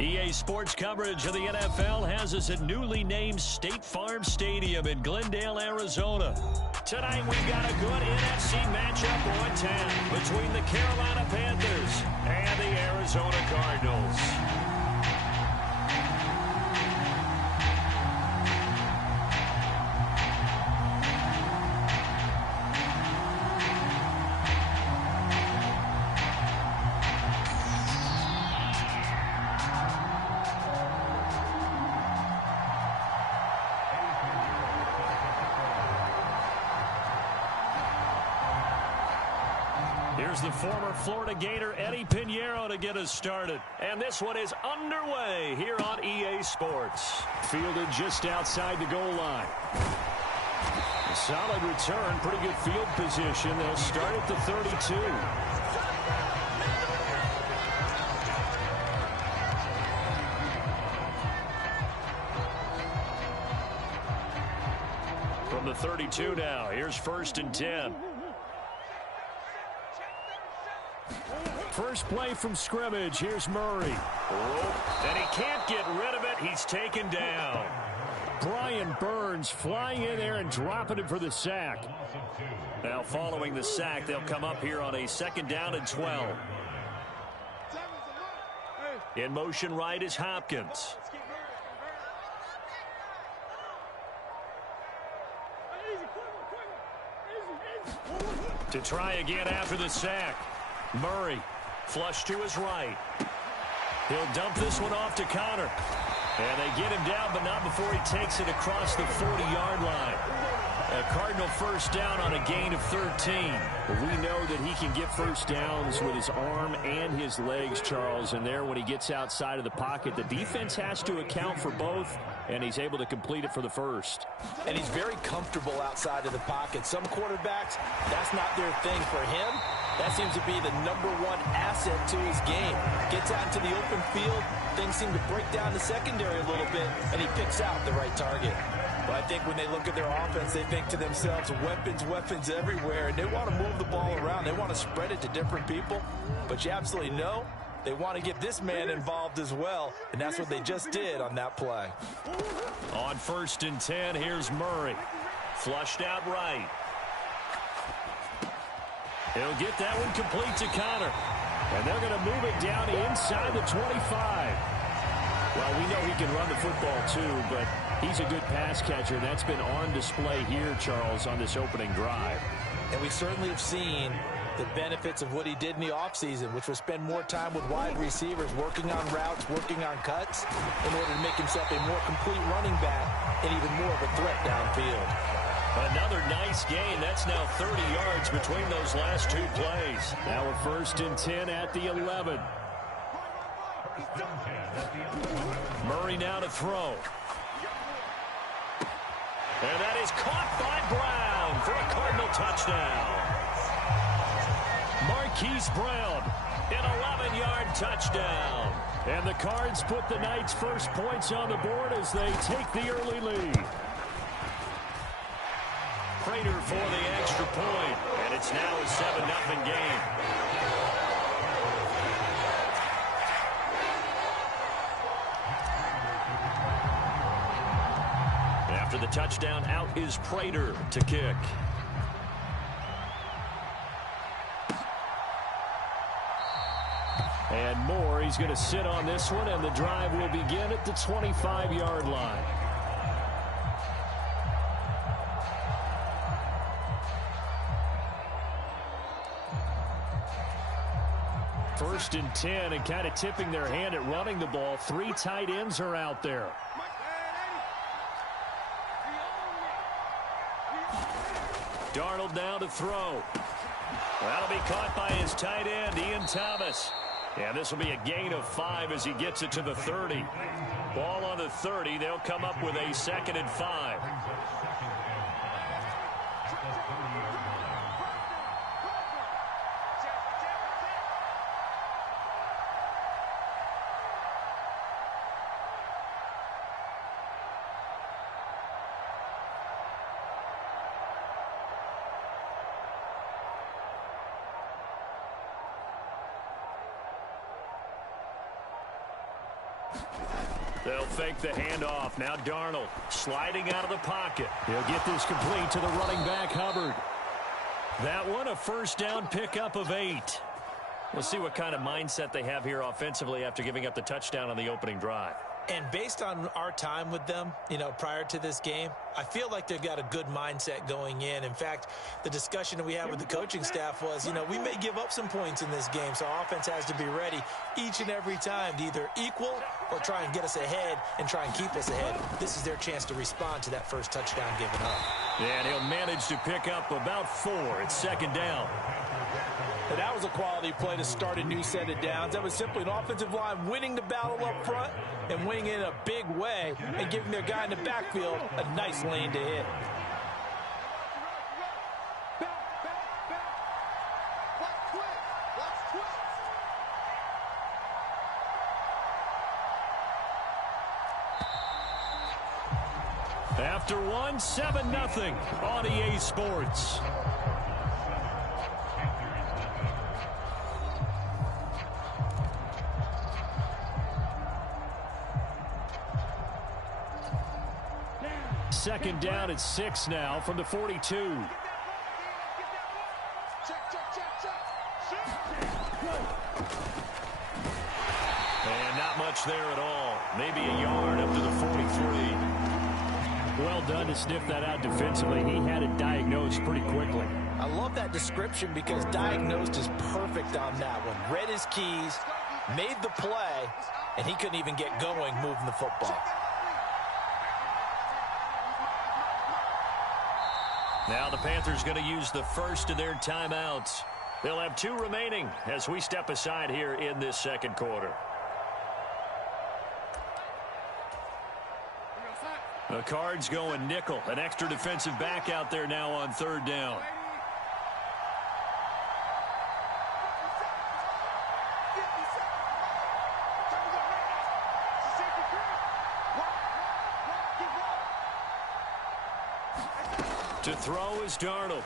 EA Sports coverage of the NFL has us at newly named State Farm Stadium in Glendale, Arizona. Tonight we've got a good NFC matchup on tap between the Carolina Panthers and the Arizona Cardinals. Here's the former Florida Gator Eddie Pinheiro to get us started. And this one is underway here on EA Sports. Fielded just outside the goal line. A solid return, pretty good field position. They'll start at the 32. From the 32 now, here's 1st and 10. First play from scrimmage. Here's Murray. And he can't get rid of it. He's taken down. Brian Burns flying in there and dropping it for the sack. Now following the sack, they'll come up here on a 2nd down and 12. In motion right is Hopkins. To try again after the sack. Murray. Flush to his right. He'll dump this one off to Connor. And they get him down, but not before he takes it across the 40-yard line. A Cardinal first down on a gain of 13. We know that he can get first downs with his arm and his legs, Charles. And there, when he gets outside of the pocket, the defense has to account for both, and he's able to complete it for the first. And he's very comfortable outside of the pocket. Some quarterbacks, that's not their thing. For him, that seems to be the #1 asset to his game. Gets out into the open field, things seem to break down the secondary a little bit, and he picks out the right target. But I think when they look at their offense, they think to themselves, weapons everywhere, and they want to move the ball around. They want to spread it to different people, but you absolutely know they want to get this man involved as well, and that's what they just did on that play. On 1st and 10, here's Murray. Flushed out right. He'll get that one complete to Connor. And they're going to move it down inside the 25. Well, we know he can run the football too, but he's a good pass catcher. That's been on display here, Charles, on this opening drive. And we certainly have seen the benefits of what he did in the offseason, which was spend more time with wide receivers, working on routes, working on cuts, in order to make himself a more complete running back and even more of a threat downfield. Another nice gain. That's now 30 yards between those last 2 plays. Now a 1st and 10 at the 11. Murray now to throw. And that is caught by Brown for a Cardinal touchdown. Marquise Brown, an 11-yard touchdown. And the Cards put the Knights' first points on the board as they take the early lead. Prater for the extra point, and it's now a 7-0 game. After the touchdown, out is Prater to kick. And Moore, he's going to sit on this one, and the drive will begin at the 25-yard line. First and 10, and kind of tipping their hand at running the ball. 3 tight ends are out there. Darnold now to throw. That'll be caught by his tight end, Ian Thomas. And this will be a gain of 5 as he gets it to the 30. Ball on the 30. They'll come up with a 2nd and 5. They'll fake the handoff. Now Darnold sliding out of the pocket. He'll get this complete to the running back, Hubbard. That one, a first down pickup of 8. We'll see what kind of mindset they have here offensively after giving up the touchdown on the opening drive. And based on our time with them, prior to this game, I feel like they've got a good mindset going in. In fact, the discussion that we had with the coaching staff was, we may give up some points in this game, so our offense has to be ready each and every time to either equal or try and get us ahead and try and keep us ahead. This is their chance to respond to that first touchdown given up. And he'll manage to pick up about 4. It's second down. And that was a quality play to start a new set of downs. That was simply an offensive line winning the battle up front and winning it in a big way and giving their guy in the backfield a nice lane to hit. After 1, 7-0 on EA Sports. Second down at 6 now from the 42. And not much there at all. Maybe a yard up to the 43. Well done to sniff that out defensively. He had it diagnosed pretty quickly. I love that description because diagnosed is perfect on that one. Read his keys, made the play, and he couldn't even get going moving the football. Now the Panthers going to use the first of their timeouts. They'll have 2 remaining as we step aside here in this second quarter. The Cards going nickel. An extra defensive back out there now on third down. To throw is Darnold.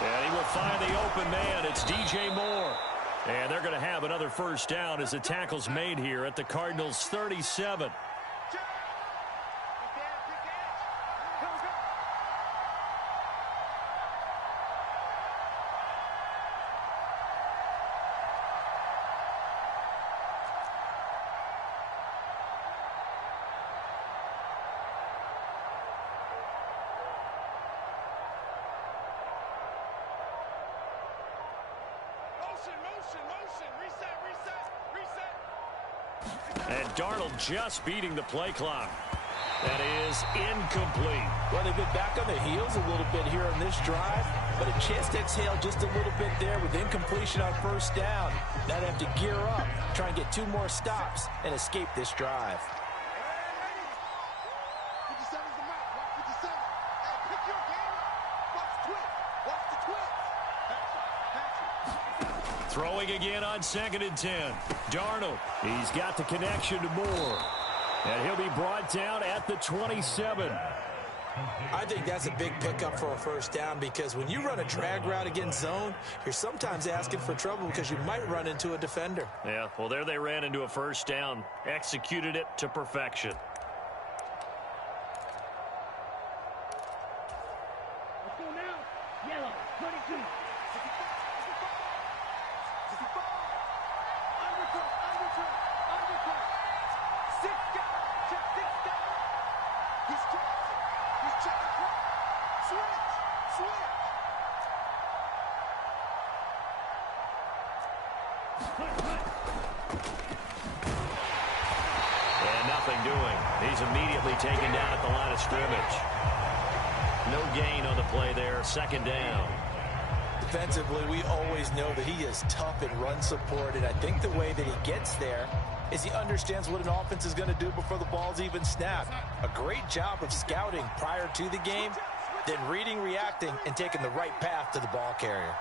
And he will find the open man. It's DJ Moore. And they're going to have another first down as the tackle's made here at the Cardinals' 37. And Darnold just beating the play clock. That is incomplete. Well, they've been back on their heels a little bit here on this drive, but a chance to exhale just a little bit there with incompletion on first down. Now they have to gear up, try and get 2 more stops and escape this drive. Throwing again on 2nd and 10. Darnold, he's got the connection to Moore. And he'll be brought down at the 27. I think that's a big pickup for a first down because when you run a drag route against zone, you're sometimes asking for trouble because you might run into a defender. Yeah, well, there they ran into a first down. Executed it to perfection. Let's go now. Yellow, 22. And nothing doing. He's immediately taken down at the line of scrimmage. No gain on the play there. Second down. Defensively, we always know that he is tough in run support, and I think the way that he gets there is he understands what an offense is going to do before the ball's even snapped. A great job of scouting prior to the game, then reading, reacting, and taking the right path to the ball carrier.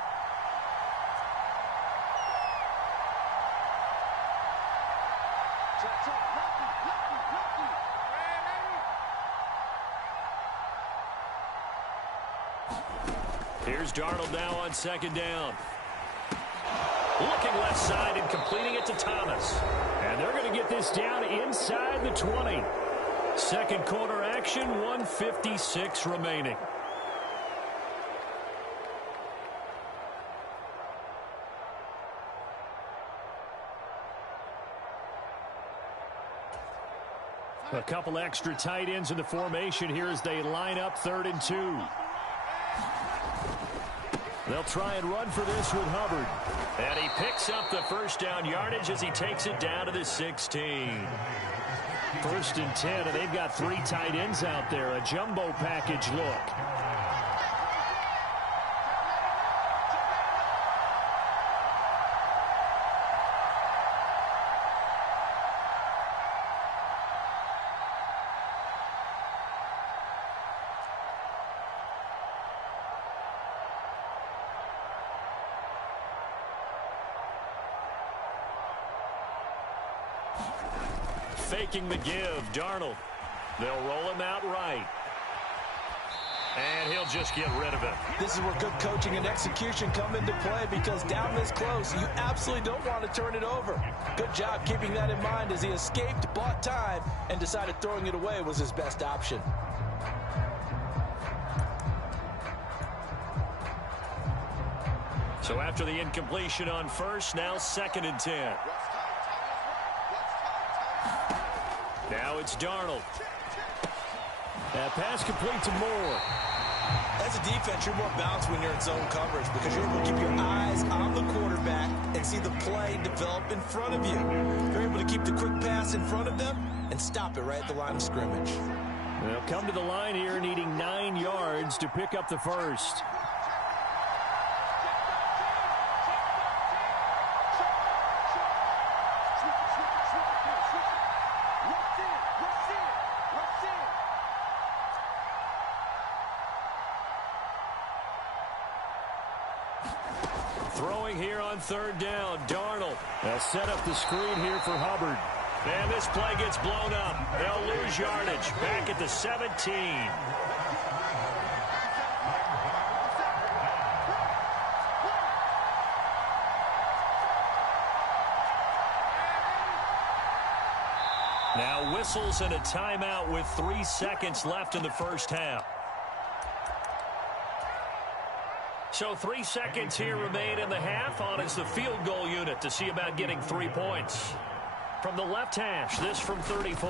Here's Darnold now on second down. Looking left side and completing it to Thomas. And they're going to get this down inside the 20. Second quarter action, 1:56 remaining. A couple extra tight ends in the formation here as they line up 3rd and 2. They'll try and run for this with Hubbard. And he picks up the first down yardage as he takes it down to the 16. 1st and 10, and they've got 3 tight ends out there. A jumbo package look. Faking the give, Darnold. They'll roll him out right. And he'll just get rid of it. This is where good coaching and execution come into play, because down this close, you absolutely don't want to turn it over. Good job keeping that in mind as he escaped, bought time, and decided throwing it away was his best option. So after the incompletion on first, now 2nd and 10. Now it's Darnold. That pass complete to Moore. As a defense, you're more balanced when you're in zone coverage because you're able to keep your eyes on the quarterback and see the play develop in front of you. You're able to keep the quick pass in front of them and stop it right at the line of scrimmage. They'll come to the line here needing 9 yards to pick up the first. Throwing here on 3rd down, Darnold. They'll set up the screen here for Hubbard. And this play gets blown up. They'll lose yardage. Back at the 17. Now whistles and a timeout with 3 seconds left in the first half. So 3 seconds here remain in the half. On is the field goal unit to see about getting 3 points. From the left hash, this from 34.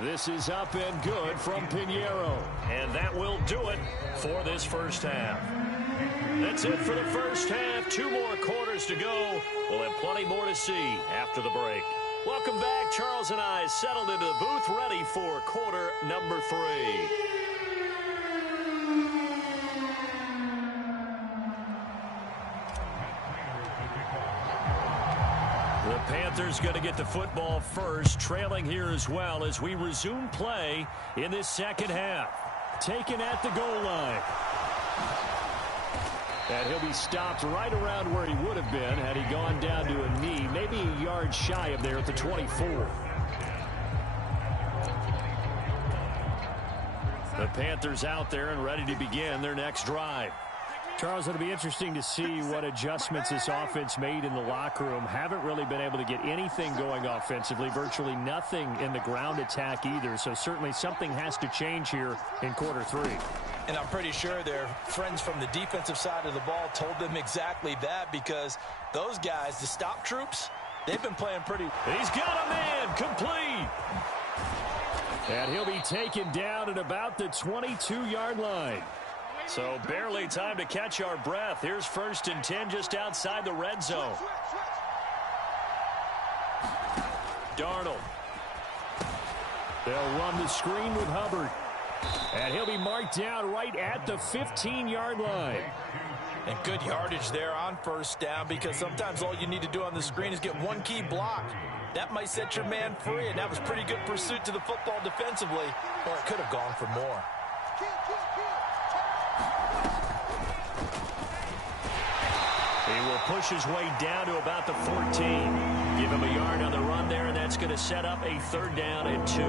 This is up and good from Pinheiro. And that will do it for this first half. That's it for the first half. 2 more quarters to go. We'll have plenty more to see after the break. Welcome back. Charles and I settled into the booth, ready for quarter number 3. The Panthers going to get the football first, trailing here as well as we resume play in this second half. Taken at the goal line. And he'll be stopped right around where he would have been had he gone down to a knee, maybe a yard shy of there at the 24. The Panthers out there and ready to begin their next drive. Charles, it'll be interesting to see what adjustments this offense made in the locker room. Haven't really been able to get anything going offensively, virtually nothing in the ground attack either. So certainly something has to change here in quarter 3. And I'm pretty sure their friends from the defensive side of the ball told them exactly that, because those guys, the stop troops, they've been playing pretty. He's got a man complete. And he'll be taken down at about the 22-yard line. So barely time to catch our breath. Here's 1st and 10 just outside the red zone. Darnold. They'll run the screen with Hubbard. And he'll be marked down right at the 15-yard line. And good yardage there on 1st down, because sometimes all you need to do on the screen is get one key block. That might set your man free, and that was pretty good pursuit to the football defensively, or it could have gone for more. He will push his way down to about the 14. Give him a yard on the run there, and that's going to set up a 3rd down and 2.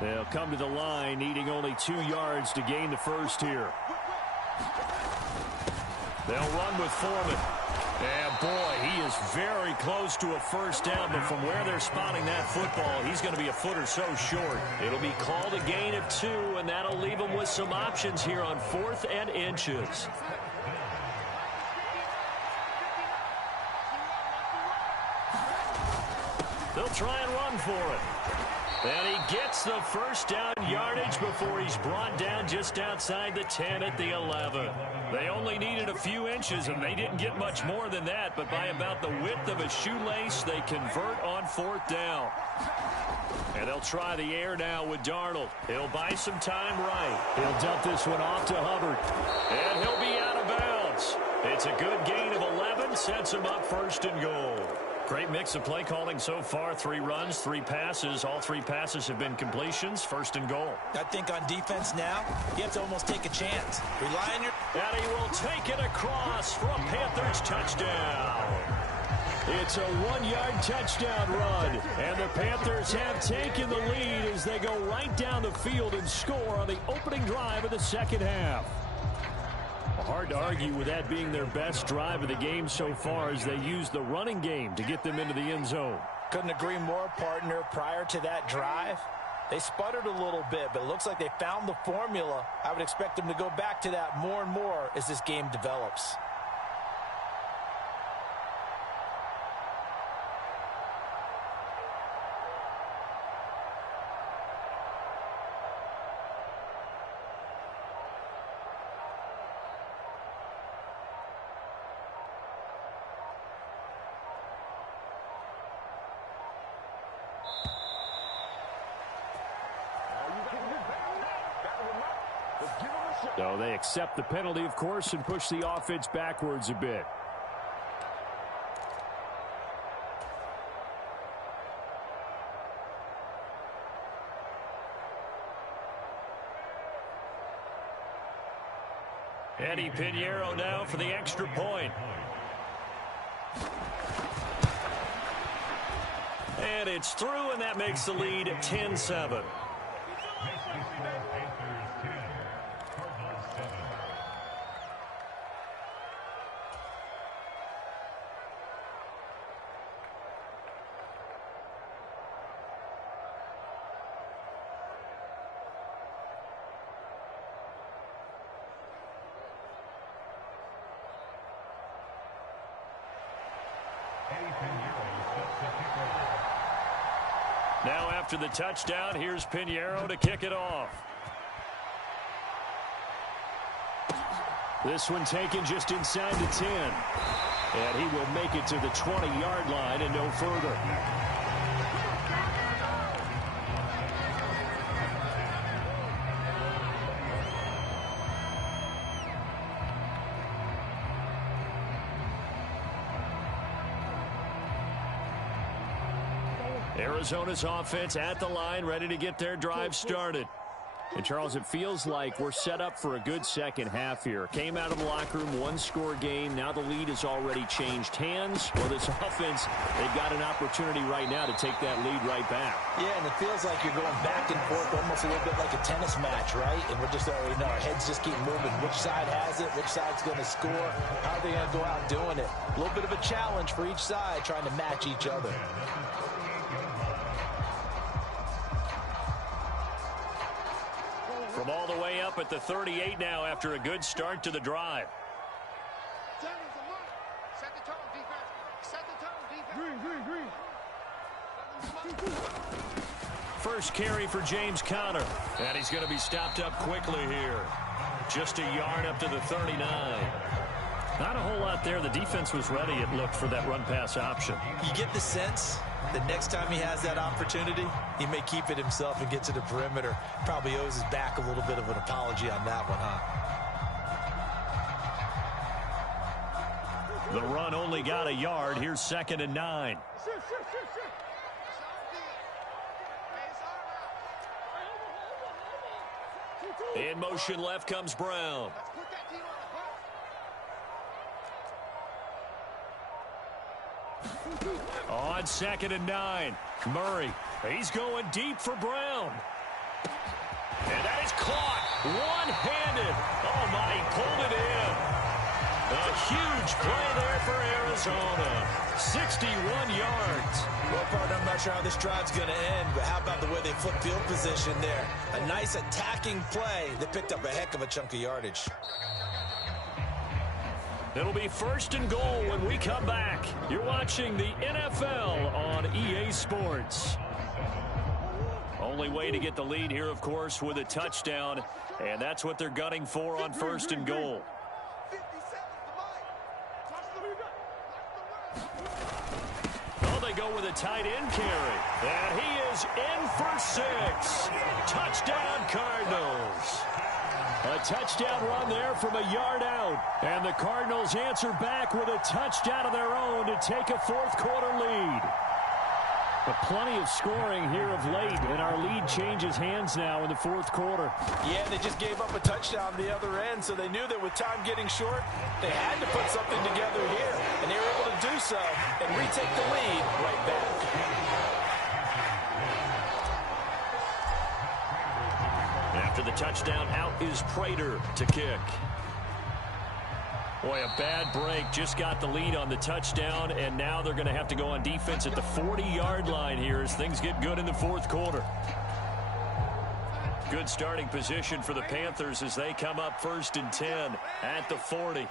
They'll come to the line, needing only 2 yards to gain the first here. They'll run with Foreman. And, boy, he is very close to a first down, but from where they're spotting that football, he's going to be a foot or so short. It'll be called a gain of 2, and that'll leave them with some options here on 4th and inches. They'll try and run for it. And he gets the first down yardage before he's brought down just outside the 10 at the 11. They only needed a few inches, and they didn't get much more than that. But by about the width of a shoelace, they convert on 4th down. And they'll try the air now with Darnold. He'll buy some time right. He'll dump this one off to Hubbard. And he'll be out of bounds. It's a good gain of 11, sets him up 1st and goal. Great mix of play calling so far. 3 runs, 3 passes. All 3 passes have been completions. 1st and goal. I think on defense now, you have to almost take a chance. Rely on your... And he will take it across for a Panthers touchdown. It's a 1-yard touchdown run. And the Panthers have taken the lead as they go right down the field and score on the opening drive of the second half. Hard to argue with that being their best drive of the game so far as they use the running game to get them into the end zone. Couldn't agree more, partner. Prior to that drive, they sputtered a little bit, but it looks like they found the formula. I would expect them to go back to that more and more as this game develops. So they accept the penalty, of course, and push the offense backwards a bit. Eddie Pinheiro now for the extra point. And it's through, and that makes the lead 10-7. Now after the touchdown, here's Pinheiro to kick it off. This one taken just inside the 10. And he will make it to the 20-yard line and no further. Arizona's offense at the line, ready to get their drive started. And, Charles, it feels like we're set up for a good second half here. Came out of the locker room, 1-score game. Now the lead has already changed hands. Well, this offense, they've got an opportunity right now to take that lead right back. Yeah, and it feels like you're going back and forth almost a little bit like a tennis match, right? And we're just already know our heads just keep moving. Which side has it? Which side's going to score? How are they going to go out doing it? A little bit of a challenge for each side trying to match each other. From all the way up at the 38 now after a good start to the drive. Set the tone, defense. Set the tone, defense. Green. First carry for James Conner. And he's going to be stopped up quickly here. Just a yard up to the 39. Not a whole lot there. The defense was ready, it looked, for that run-pass option. You get the sense that next time he has that opportunity, he may keep it himself and get to the perimeter. Probably owes his back a little bit of an apology on that one, huh? The run only got a yard. Here's 2nd and 9. In motion left comes Brown. On 2nd and 9, Murray. He's going deep for Brown. One-handed. Oh, my, he pulled it in. A huge play there for Arizona. 61 yards. Well, partner, I'm not sure how this drive's going to end, but how about the way they flip field position there? A nice attacking play that picked up a heck of a chunk of yardage. It'll be 1st and goal when we come back. You're watching the NFL on EA Sports. Only way to get the lead here, of course, with a touchdown, and that's what they're gunning for on 1st and goal. Oh, they go with a tight end carry, and he is in for 6. Touchdown, Cardinals. A touchdown run there from a yard out. And the Cardinals answer back with a touchdown of their own to take a 4th quarter lead. But plenty of scoring here of late, and our lead changes hands now in the 4th quarter. Yeah, they just gave up a touchdown on the other end, so they knew that with time getting short, they had to put something together here. And they were able to do so and retake the lead right back. After the touchdown, out is Prater to kick. Boy, a bad break. Just got the lead on the touchdown, and now they're going to have to go on defense at the 40-yard line here as things get good in the 4th quarter. Good starting position for the Panthers as they come up 1st and 10 at the 40.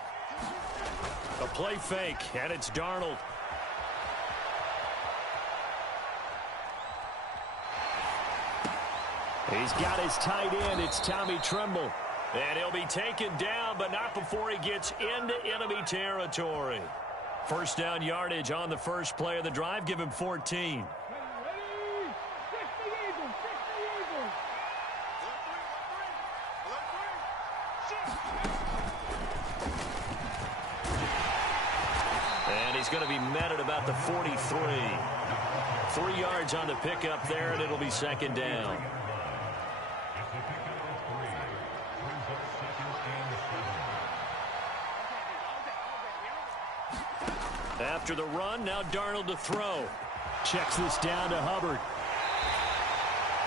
A play fake, and it's Darnold. He's got his tight end. It's Tommy Tremble. And he'll be taken down, but not before he gets into enemy territory. 1st down yardage on the first play of the drive. Give him 14. And he's going to be met at about the 43. 3 yards on the pickup there, and it'll be 2nd down. After the run, now Darnold to throw. Checks this down to Hubbard.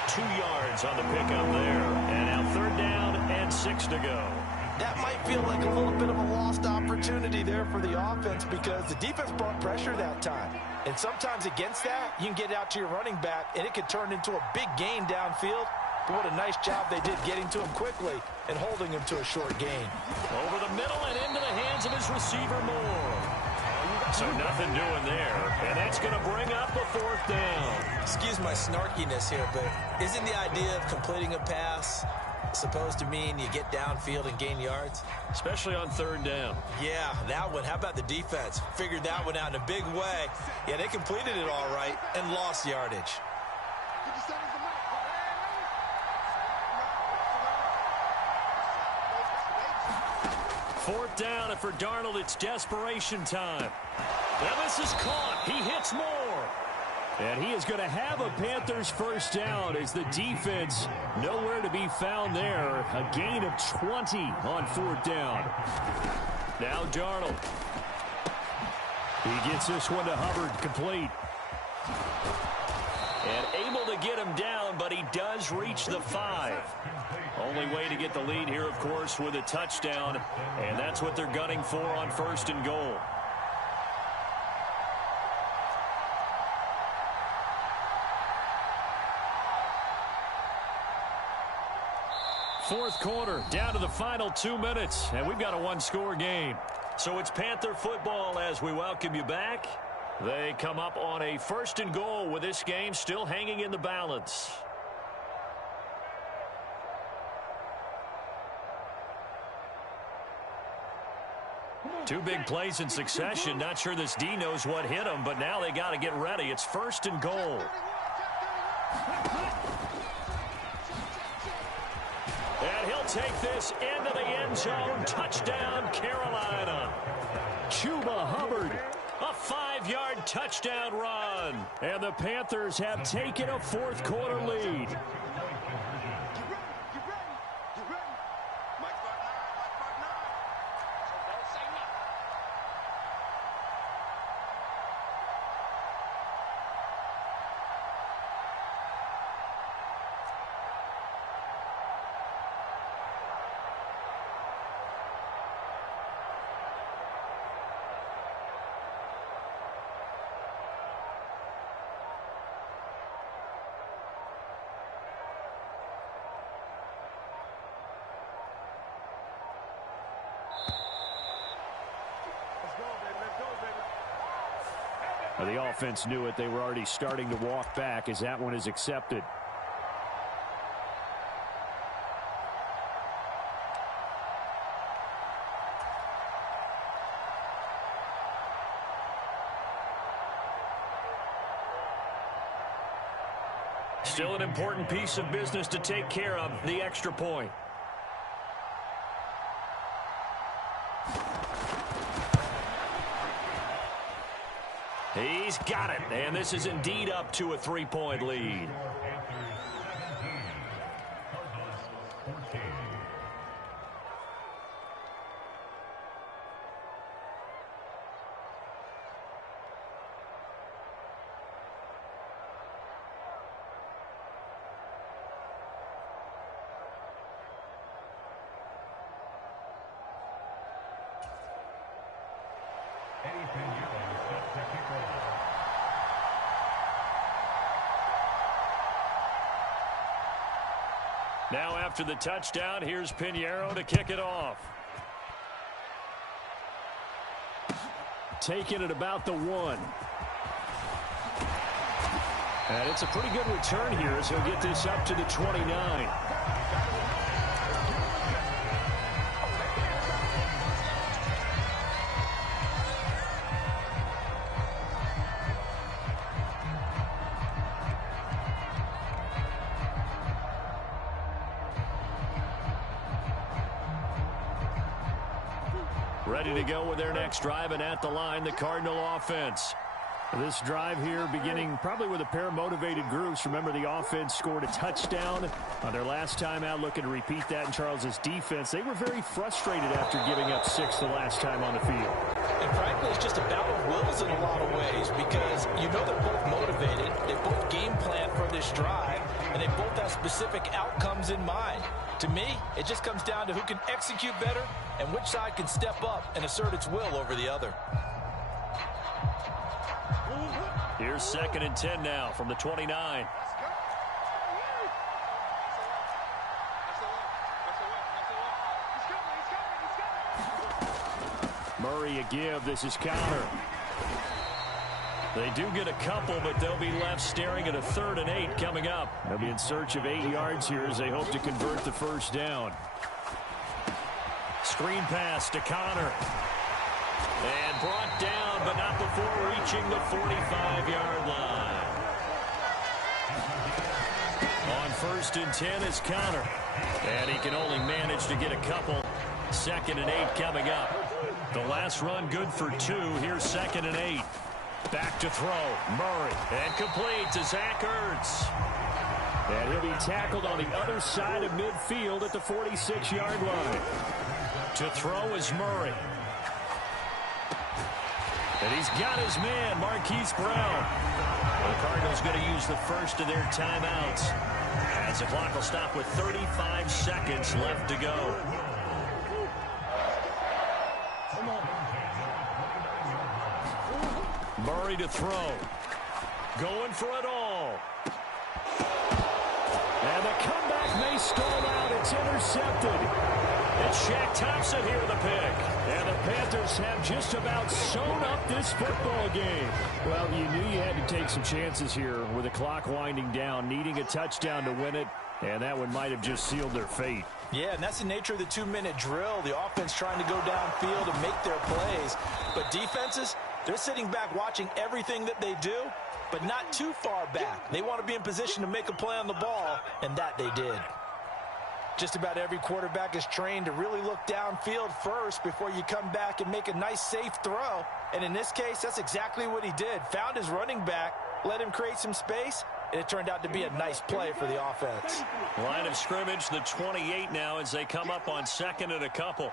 2 yards on the pickup there. And now 3rd down and 6 to go. That might feel like a little bit of a lost opportunity there for the offense because the defense brought pressure that time. And sometimes against that, you can get out to your running back, and it could turn into a big gain downfield. But what a nice job they did getting to him quickly and holding him to a short gain. Over the middle and into the hands of his receiver Moore. So nothing doing there, and that's going to bring up a 4th down. Excuse my snarkiness here, but isn't the idea of completing a pass supposed to mean you get downfield and gain yards? Especially on 3rd down. Yeah, that one. How about the defense? Figured that one out in a big way. Yeah, they completed it all right and lost yardage. 4th down, and for Darnold, it's desperation time. Now this is caught. He hits Moore. And he is going to have a Panthers 1st down as the defense nowhere to be found there. A gain of 20 on 4th down. Now Darnold. He gets this one to Hubbard, complete. And able to get him down, but he does reach the 5. Only way to get the lead here, of course, with a touchdown. And that's what they're gunning for on 1st and goal. Fourth quarter, down to the final 2 minutes, and we've got a 1-score game. So it's Panther football as we welcome you back. They come up on a 1st and goal with this game still hanging in the balance. Two big plays in succession. Not sure this D knows what hit him, but now they got to get ready. It's 1st and goal. And he'll take this into the end zone. Touchdown, Carolina. Chuba Hubbard, a 5-yard touchdown run. And the Panthers have taken a 4th quarter lead. The offense knew it. They were already starting to walk back as that one is accepted. Still an important piece of business to take care of, the extra point. He's got it, and this is indeed up to a 3-point lead. Now after the touchdown, here's Pinheiro to kick it off. Taking it about the 1. And it's a pretty good return here as he'll get this up to the 29. Ready to go with their next drive, and at the line, the Cardinal offense. This drive here beginning probably with a pair of motivated groups. Remember, the offense scored a touchdown on their last time out, looking to repeat that in Charles's defense. They were very frustrated after giving up 6 the last time on the field. And frankly, it's just a battle of wills in a lot of ways because you know they're both motivated. They both game plan for this drive, and they both have specific outcomes in mind. To me, it just comes down to who can execute better and which side can step up and assert its will over the other. Here's 2nd and 10 now from the 29. Murray a give. This is counter. They do get a couple, but they'll be left staring at a 3rd and 8 coming up. They'll be in search of 8 yards here as they hope to convert the first down. Screen pass to Connor. And brought down, but not before reaching the 45-yard line. On 1st and 10 is Connor. And he can only manage to get a couple. 2nd and 8 coming up. The last run good for 2. Here's 2nd and 8. Back to throw. Murray. And complete to Zach Ertz. And he'll be tackled on the other side of midfield at the 46-yard line. To throw is Murray. And he's got his man, Marquise Brown. The Cardinals going to use the first of their timeouts as the clock will stop with 35 seconds left to go. Murray to throw. Going for it all. And the comeback may stall out. It's intercepted. It's Shaq Thompson here with the pick. And the Panthers have just about sewn up this football game. Well, you knew you had to take some chances here with the clock winding down, needing a touchdown to win it. And that one might have just sealed their fate. Yeah, and that's the nature of the 2-minute drill. The offense trying to go downfield and make their plays. But defenses, they're sitting back watching everything that they do, but not too far back. They want to be in position to make a play on the ball, and that they did. Just about every quarterback is trained to really look downfield first before you come back and make a nice, safe throw. And in this case, that's exactly what he did. Found his running back, let him create some space, and it turned out to be a nice play for the offense. Line of scrimmage, the 28 now as they come up on 2nd and a couple.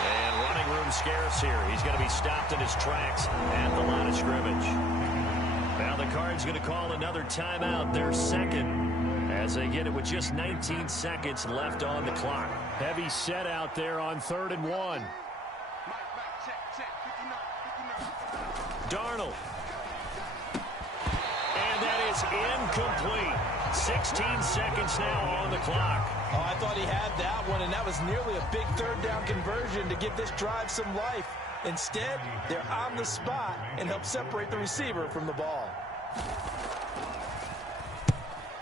And running room scarce here. He's going to be stopped in his tracks at the line of scrimmage. Now the Cards going to call another timeout, their 2nd, as they get it with just 19 seconds left on the clock. Heavy set out there on 3rd and 1. Darnold. And And that is incomplete. 16 seconds now on the clock. Oh, I thought he had that one, and that was nearly a big third down conversion to give this drive some life. Instead, they're on the spot and help separate the receiver from the ball.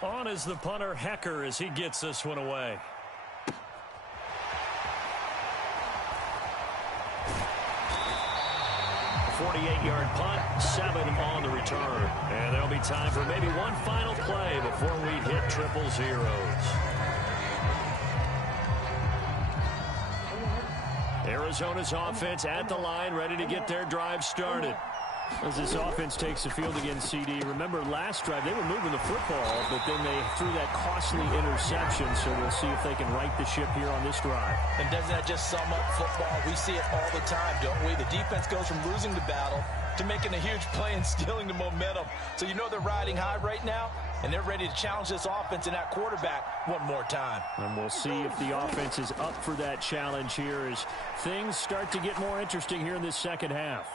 On is the punter, Hecker, as he gets this one away. A 48-yard punt, 7 on the return. And there'll be time for maybe one final play before we hit triple zeros. Arizona's offense at the line, ready to get their drive started. As this offense takes the field again, CD, remember last drive they were moving the football, but then they threw that costly interception, so we'll see if they can right the ship here on this drive. And doesn't that just sum up football? We see it all the time, don't we? The defense goes from losing the battle to making a huge play and stealing the momentum. So you know they're riding high right now, and they're ready to challenge this offense and that quarterback one more time. And we'll see if the offense is up for that challenge here as things start to get more interesting here in this second half.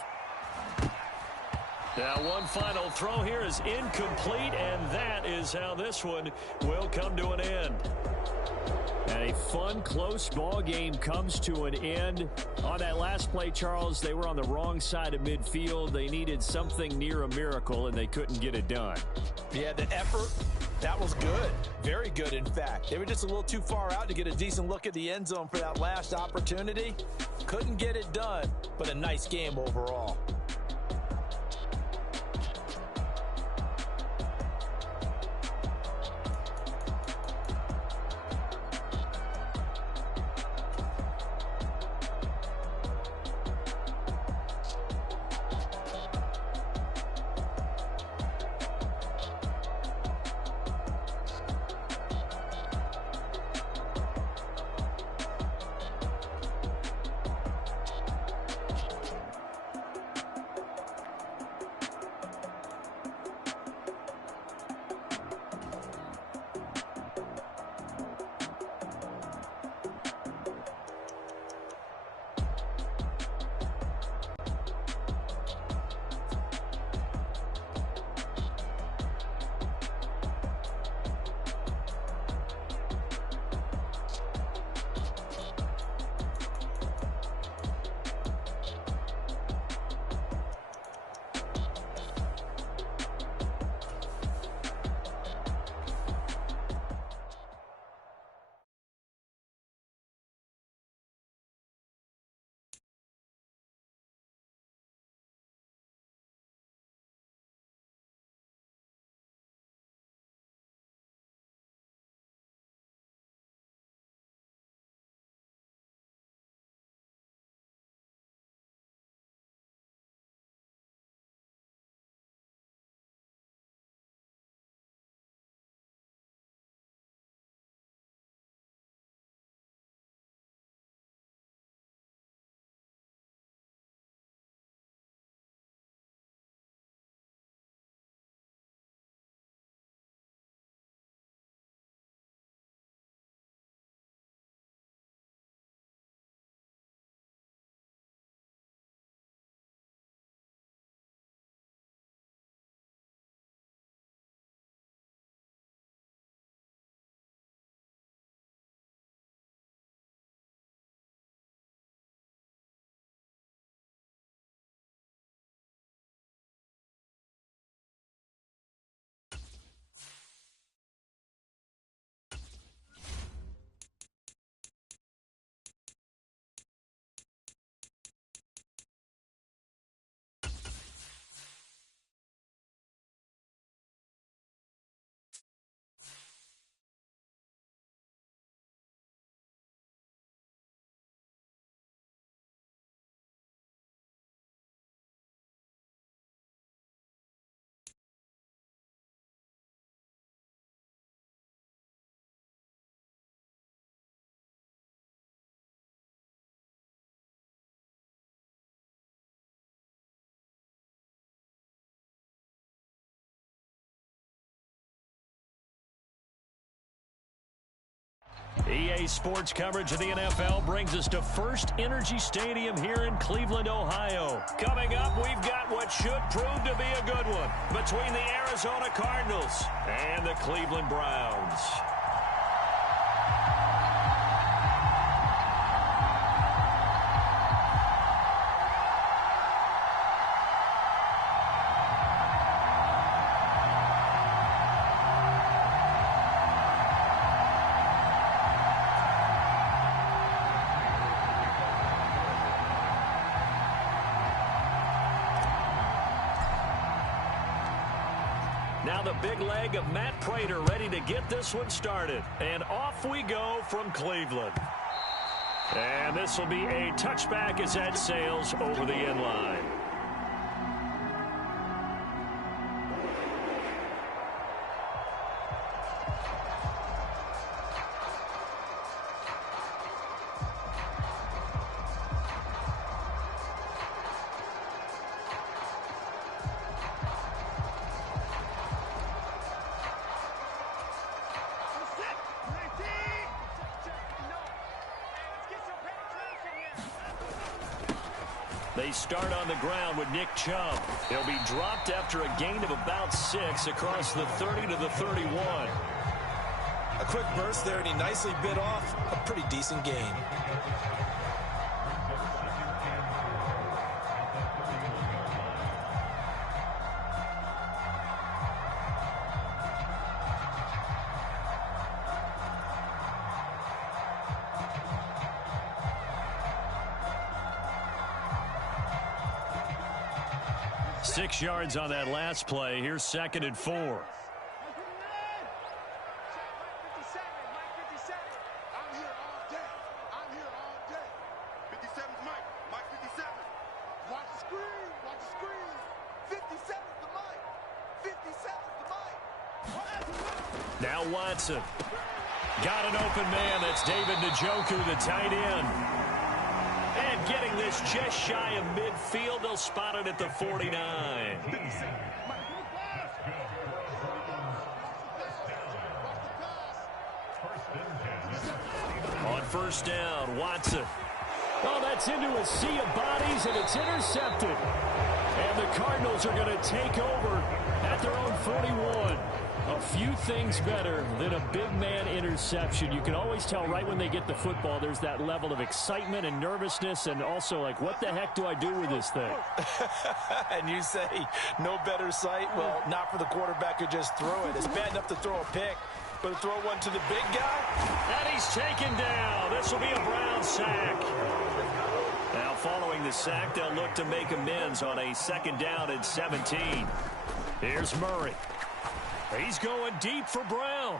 Now one final throw here is incomplete, and that is how this one will come to an end. And a fun, close ball game comes to an end. On that last play, Charles, they were on the wrong side of midfield. They needed something near a miracle, and they couldn't get it done. Yeah, the effort, that was good. Very good, in fact. They were just a little too far out to get a decent look at the end zone for that last opportunity. Couldn't get it done, but a nice game overall. EA Sports coverage of the NFL brings us to First Energy Stadium here in Cleveland, Ohio. Coming up, we've got what should prove to be a good one between the Arizona Cardinals and the Cleveland Browns. Now the big leg of Matt Prater ready to get this one started. And off we go from Cleveland. And this will be a touchback as that sails over the end line. They start on the ground with Nick Chubb. He'll be dropped after a gain of about 6 across the 30 to the 31. A quick burst there, and he nicely bit off a pretty decent gain. Six yards on that last play. Here's 2nd and 4. I'm here all day. I'm here all day. 57's Mike. Mike 57. Watch the screen. Watch the screen. 57's the Mike. 57's the Mike. Now Watson. Got an open man. That's David Njoku, the tight end. And getting this just shy of midfield, they'll spot it at the 49. On first down, Watson. Oh, that's into a sea of bodies, and it's intercepted. And the Cardinals are going to take over at their own 41. A few things better than a big man interception. You can always tell right when they get the football, there's that level of excitement and nervousness, and also like, what the heck do I do with this thing? And you say, no better sight? Well, not for the quarterback who just threw it. It's bad enough to throw a pick, but to throw one to the big guy? And he's taken down. This will be a Brown sack. Now, following the sack, they'll look to make amends on a 2nd down and 17. Here's Murray. He's going deep for Brown.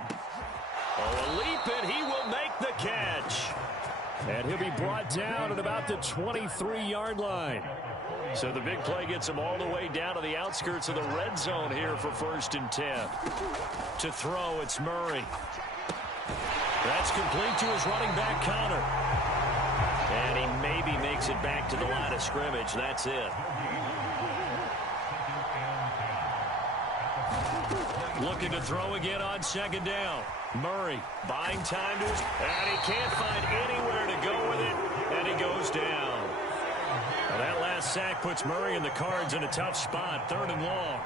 Oh, a leap, and he will make the catch. And he'll be brought down at about the 23-yard line. So the big play gets him all the way down to the outskirts of the red zone here for 1st and 10. To throw, it's Murray. That's complete to his running back, Connor. And he maybe makes it back to the line of scrimmage. That's it. Looking to throw again on 2nd down. Murray buying time to his... And he can't find anywhere to go with it. And he goes down. Now that last sack puts Murray and the Cards in a tough spot. 3rd and long.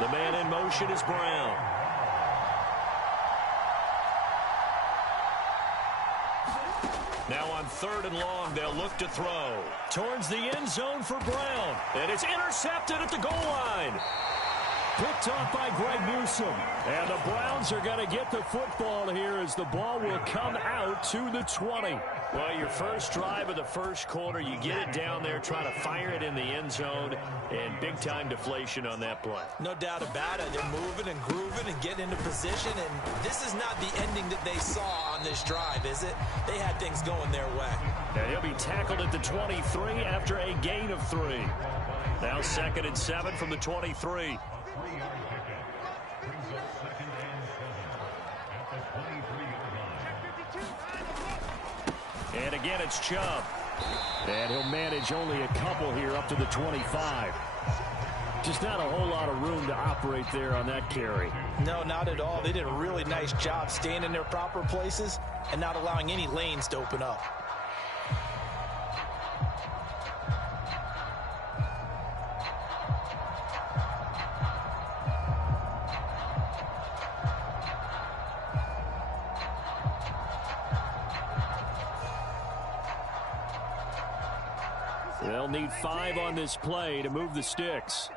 The man in motion is Brown. Now on 3rd and long, they'll look to throw. Towards the end zone for Brown. And it's intercepted at the goal line. Picked off by Greg Newsome. And the Browns are going to get the football here as the ball will come out to the 20. Well, your first drive of the first quarter, you get it down there, trying to fire it in the end zone, and big-time deflation on that play. No doubt about it. They're moving and grooving and getting into position, and this is not the ending that they saw on this drive, is it? They had things going their way. And he'll be tackled at the 23 after a gain of 3. Now 2nd and 7 from the 23. And again, it's Chubb. And he'll manage only a couple here up to the 25. Just not a whole lot of room to operate there on that carry. No, not at all. They did a really nice job staying in their proper places and not allowing any lanes to open up. They'll need 5 on this play to move the sticks.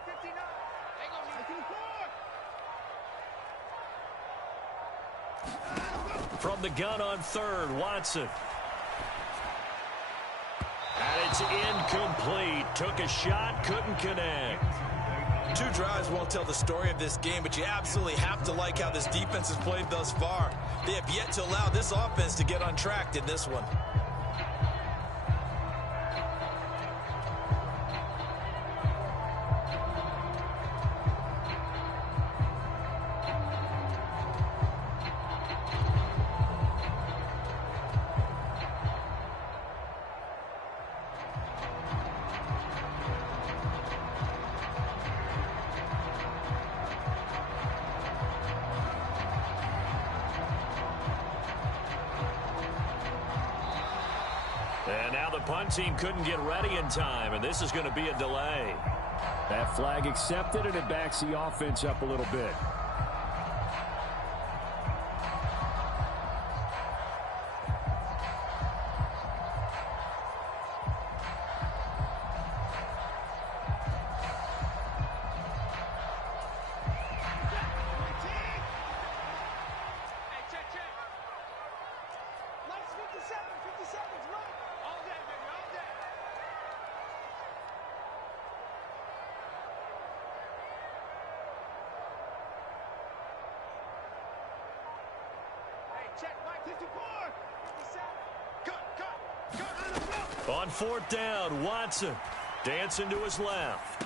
From the gun on third, Watson. And it's incomplete. Took a shot, couldn't connect. 2 drives won't tell the story of this game, but you absolutely have to like how this defense has played thus far. They have yet to allow this offense to get untracked in this one. And now the punt team couldn't get ready in time, and this is going to be a delay. That flag accepted, and it backs the offense up a little bit. On 4th down, Watson dancing to his left.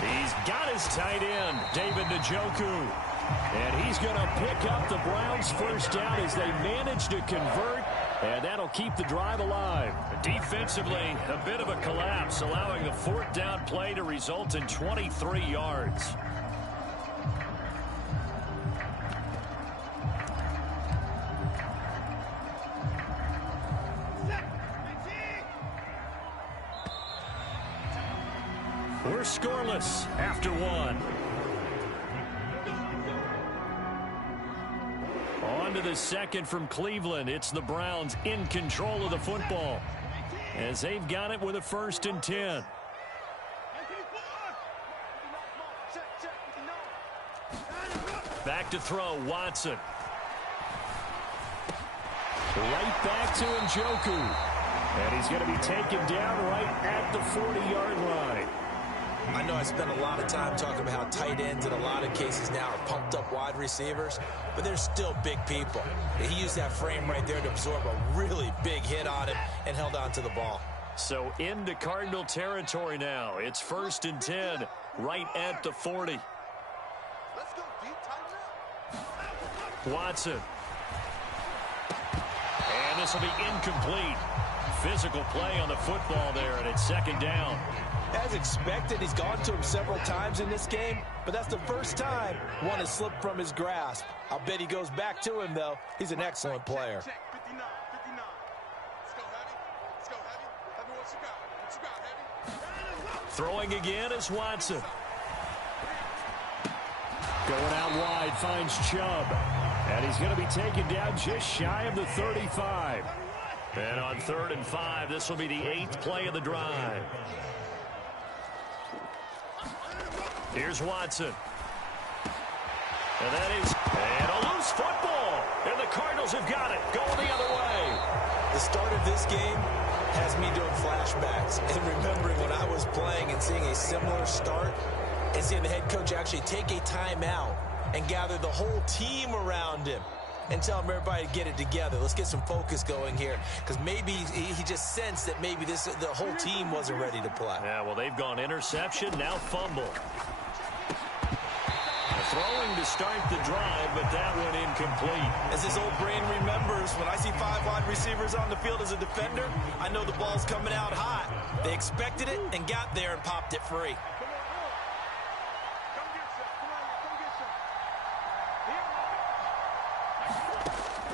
He's got his tight end, David Njoku. And he's going to pick up the Browns' first down as they manage to convert. And that'll keep the drive alive. Defensively, a bit of a collapse, allowing the 4th down play to result in 23 yards. We're scoreless after 1. On to the second from Cleveland. It's the Browns in control of the football as they've got it with a 1st and 10. Back to throw, Watson. Right back to Njoku. And he's going to be taken down right at the 40-yard line. I know I spent a lot of time talking about how tight ends in a lot of cases now are pumped up wide receivers, but they're still big people. He used that frame right there to absorb a really big hit on him and held on to the ball. So into Cardinal territory now. It's 1st and 10 right at the 40. Let's go deep, tighten up. Watson. And this will be incomplete. Physical play on the football there, and it's 2nd down. As expected, he's gone to him several times in this game, but that's the first time one has slipped from his grasp. I'll bet he goes back to him, though. He's an excellent player. 59, 59. Let's go heavy. Let's go heavy. Heavy, what you got? What you got, heavy? Throwing again is Watson. Going out wide, finds Chubb. And he's going to be taken down just shy of the 35. And on 3rd and 5, this will be the 8th play of the drive. Here's Watson. And that is a loose football. And the Cardinals have got it. Going the other way. The start of this game has me doing flashbacks and remembering when I was playing and seeing a similar start and seeing the head coach actually take a timeout and gather the whole team around him and tell him everybody to get it together. Let's get some focus going here, because maybe he just sensed that maybe the whole team wasn't ready to play. Yeah, well, they've gone interception, now fumble. Throwing to start the drive, but that one incomplete. As his old brain remembers, when I see 5 wide receivers on the field as a defender, I know the ball's coming out hot. They expected it and got there and popped it free.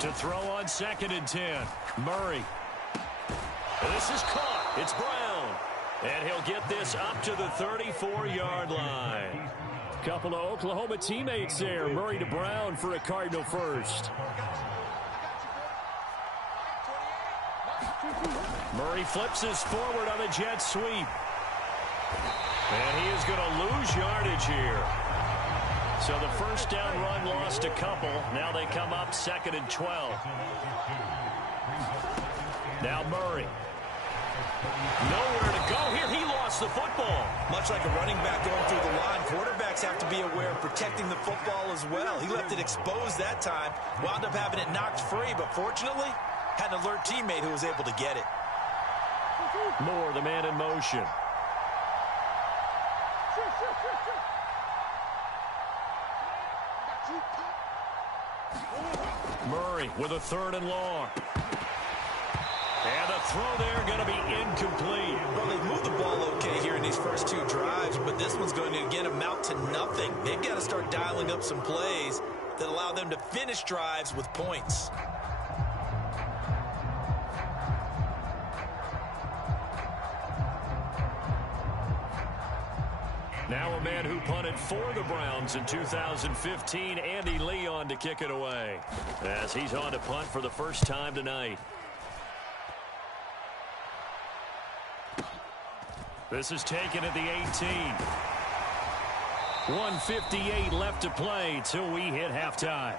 To throw on 2nd and 10. Murray. This is caught. It's Brown. And he'll get this up to the 34-yard line. Couple of Oklahoma teammates there. Murray to Brown for a Cardinal first. Murray flips this forward on a jet sweep. And he is going to lose yardage here. So the first down run lost a couple. Now they come up 2nd and 12. Now Murray. Nowhere to go here. He lost the football. Much like a running back going through the line, quarterbacks have to be aware of protecting the football as well. He left it exposed that time. Wound up having it knocked free, but fortunately, had an alert teammate who was able to get it. Moore, the man in motion. Murray with a 3rd and long. And the throw there going to be incomplete. Well, they've moved the ball okay here in these first 2 drives, but this one's going to, again, amount to nothing. They've got to start dialing up some plays that allow them to finish drives with points. Now a man who punted for the Browns in 2015, Andy Leon, to kick it away, as he's on to punt for the first time tonight. This is taken at the 18. 1:58 left to play till we hit halftime.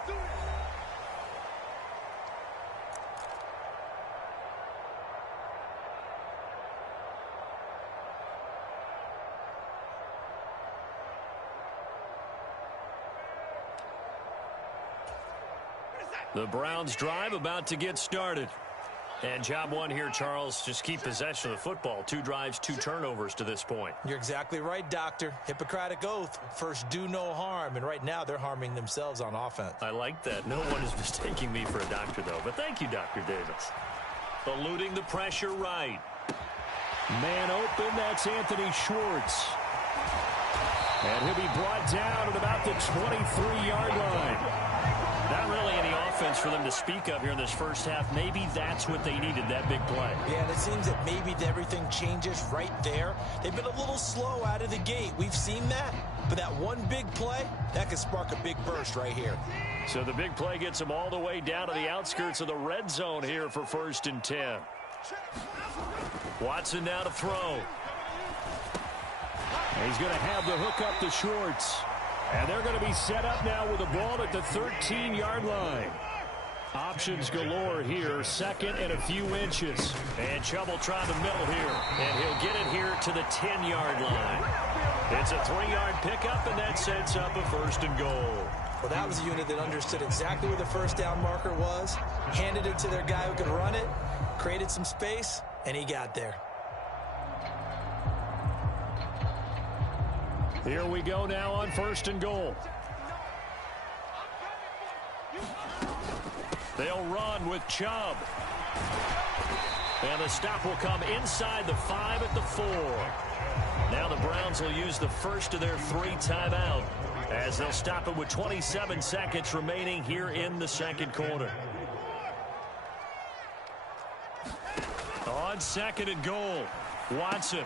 The Browns drive about to get started. And job one here, Charles, just keep possession of the football. 2 drives, 2 turnovers to this point. You're exactly right, Doctor. Hippocratic oath. First, do no harm. And right now, they're harming themselves on offense. I like that. No one is mistaking me for a doctor, though. But thank you, Dr. Davis. Eluding the pressure right. Man open, that's Anthony Schwartz. And he'll be brought down at about the 23-yard line. Not really any offense for them to speak of here in this first half. Maybe that's what they needed, that big play. Yeah, and it seems that maybe everything changes right there. They've been a little slow out of the gate. We've seen that. But that one big play, that could spark a big burst right here. So the big play gets them all the way down to the outskirts of the red zone here for 1st and 10. Watson now to throw. He's going to have the hook up to Schwartz. And they're going to be set up now with the ball at the 13-yard line. Options galore here. 2nd and a few inches. And Chubb will try the middle here. And he'll get it here to the 10-yard line. It's a 3-yard pickup, and that sets up a 1st and goal. Well, that was a unit that understood exactly where the first down marker was, handed it to their guy who could run it, created some space, and he got there. Here we go now on 1st and goal. They'll run with Chubb. And the stop will come inside the 5 at the 4. Now the Browns will use the first of their 3 timeout as they'll stop it with 27 seconds remaining here in the 2nd quarter. On 2nd and goal, Watson.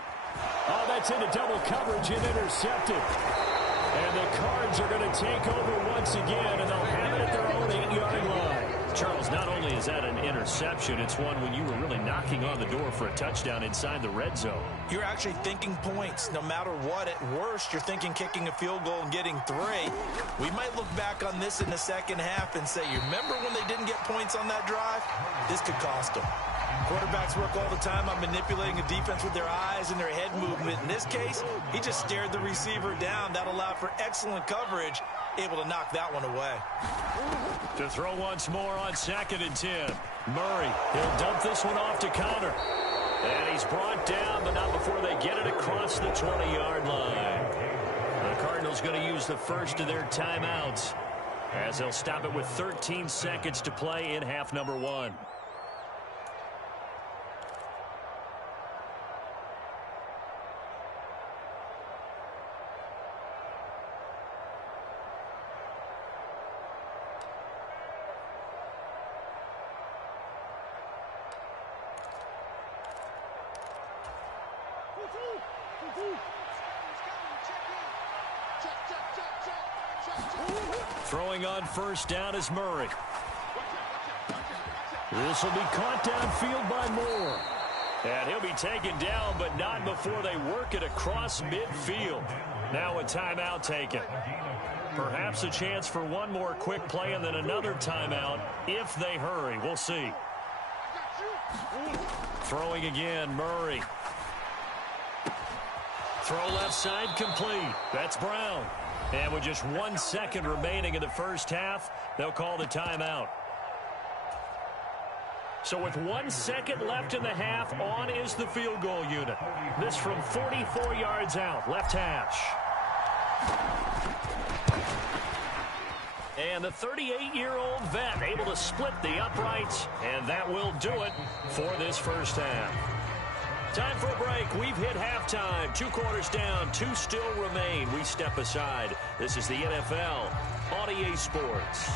Oh, that's into double coverage and intercepted. And the Cards are going to take over once again, and they'll have it at their own 8-yard line. Charles, not only is that an interception, it's one when you were really knocking on the door for a touchdown inside the red zone. You're actually thinking points no matter what. At worst, you're thinking kicking a field goal and getting 3. We might look back on this in the second half and say, you remember when they didn't get points on that drive? This could cost them. Quarterbacks work all the time on manipulating a defense with their eyes and their head movement. In this case, he just stared the receiver down. That allowed for excellent coverage, able to knock that one away. To throw once more on 2nd and 10. Murray, he'll dump this one off to Connor. And he's brought down, but not before they get it across the 20-yard line. The Cardinals going to use the first of their timeouts as they'll stop it with 13 seconds to play in half number 1. Throwing on first down is Murray. This will be caught downfield by Moore. And he'll be taken down, but not before they work it across midfield. Now a timeout taken. Perhaps a chance for one more quick play and then another timeout if they hurry. We'll see. Throwing again, Murray. Throw left side complete. That's Brown. And with just 1 second remaining in the first half, they'll call the timeout. So with 1 second left in the half, on is the field goal unit. This from 44 yards out, left hash. And the 38-year-old vet able to split the uprights, and that will do it for this first half. Time for a break. We've hit halftime. 2 quarters down, 2 still remain. We step aside. This is the NFL on EA Sports.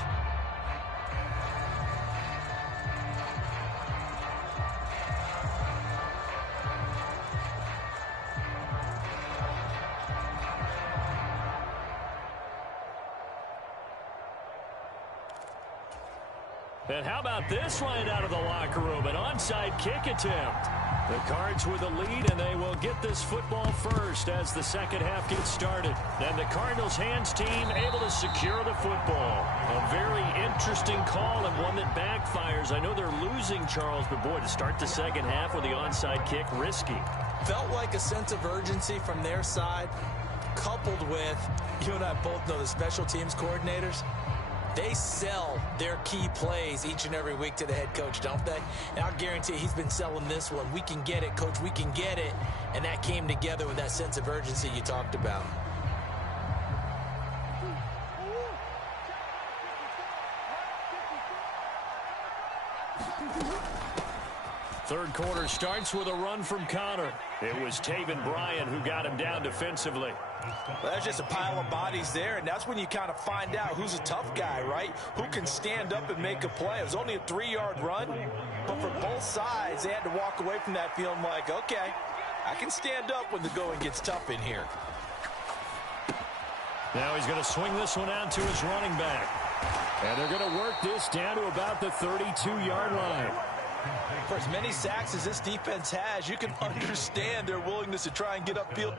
And how about this line out of the locker room? An onside kick attempt. The Cards with the lead, and they will get this football first as the second half gets started. And the Cardinals hands team able to secure the football. A very interesting call and one that backfires. I know they're losing, Charles, but boy, to start the second half with the onside kick, risky. Felt like a sense of urgency from their side, coupled with, you and I both know the special teams coordinators. They sell their key plays each and every week to the head coach, don't they? And I'll guarantee he's been selling this one. We can get it, coach, we can get it. And that came together with that sense of urgency you talked about. Third quarter starts with a run from Connor. It was Taven Bryan who got him down defensively. Well, there's just a pile of bodies there, and that's when you kind of find out who's a tough guy, right? Who can stand up and make a play. It was only a 3-yard run, but for both sides, they had to walk away from that feeling like, okay, I can stand up when the going gets tough in here. Now he's going to swing this one out to his running back. And they're going to work this down to about the 32-yard line. For as many sacks as this defense has, you can understand their willingness to try and get upfield.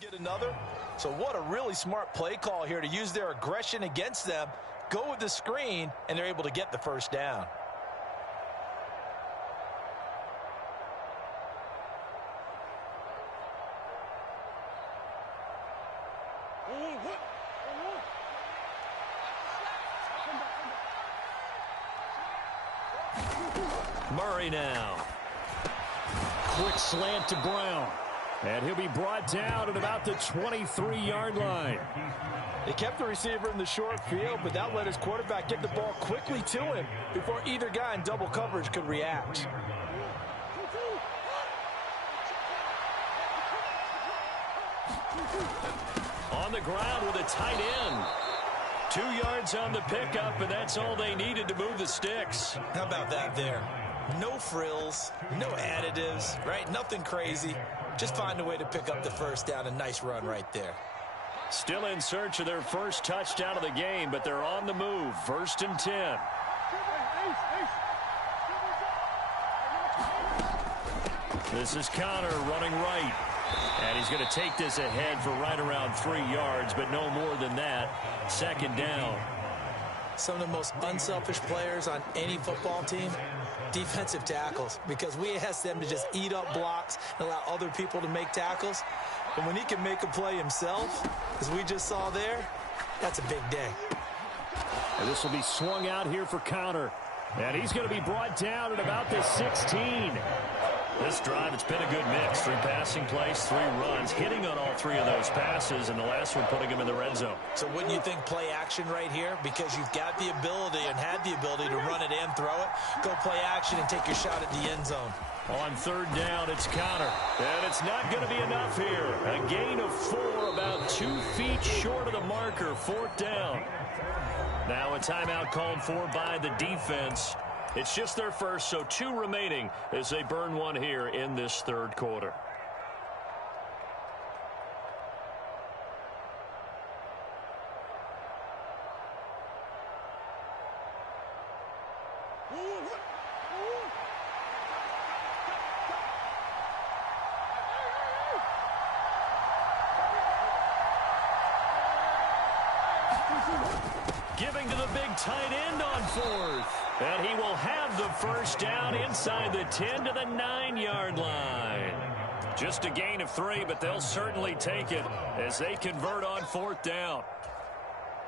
Get another. So what a really smart play call here to use their aggression against them, go with the screen, and they're able to get the first down. Murray now. Quick slant to Brown. And he'll be brought down at about the 23-yard line. They kept the receiver in the short field, but that let his quarterback get the ball quickly to him before either guy in double coverage could react. On the ground with a tight end. 2 yards on the pickup, and that's all they needed to move the sticks. How about that there? No frills, no additives, right? Nothing crazy. Just find a way to pick up the first down. A nice run right there. Still in search of their first touchdown of the game, but they're on the move. 1st and 10. This is Connor running right. And he's going to take this ahead for right around 3 yards, but no more than that. 2nd down. Some of the most unselfish players on any football team, defensive tackles, because we ask them to just eat up blocks and allow other people to make tackles. But when he can make a play himself, as we just saw there, that's a big day. And this will be swung out here for Connor. And he's going to be brought down at about the 16. This drive, it's been a good mix. 3 passing plays, 3 runs, hitting on all 3 of those passes, and the last one putting him in the red zone. So wouldn't you think play action right here? Because you've got the ability and had the ability to run it and throw it. Go play action and take your shot at the end zone. On 3rd down, it's Connor. And it's not going to be enough here. A gain of 4, about 2 feet short of the marker. 4th down. Now a timeout called for by the defense. It's just their first, so 2 remaining as they burn 1 here in this 3rd quarter. Giving to the big tight end on 4th. And he will have the first down inside the 10 to the 9-yard line. Just a gain of 3, but they'll certainly take it as they convert on 4th down.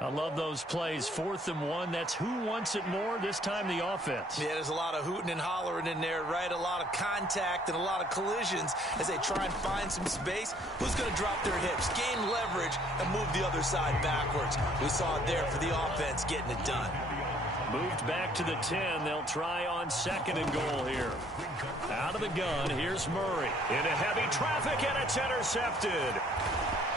I love those plays. 4th and 1, that's who wants it more, this time the offense. Yeah, there's a lot of hooting and hollering in there, right? A lot of contact and a lot of collisions as they try and find some space. Who's going to drop their hips, gain leverage, and move the other side backwards? We saw it there for the offense getting it done. Moved back to the 10. They'll try on 2nd and goal here. Out of the gun, here's Murray. Into heavy traffic, and it's intercepted.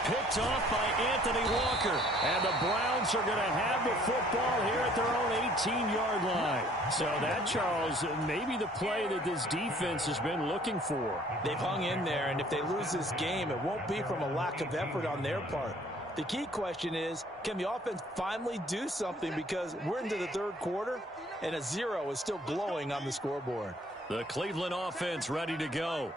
Picked off by Anthony Walker. And the Browns are going to have the football here at their own 18-yard line. So that, Charles, maybe the play that this defense has been looking for. They've hung in there, and if they lose this game, it won't be from a lack of effort on their part. The key question is, can the offense finally do something, because we're into the 3rd quarter and a 0 is still glowing on the scoreboard. The Cleveland offense ready to go.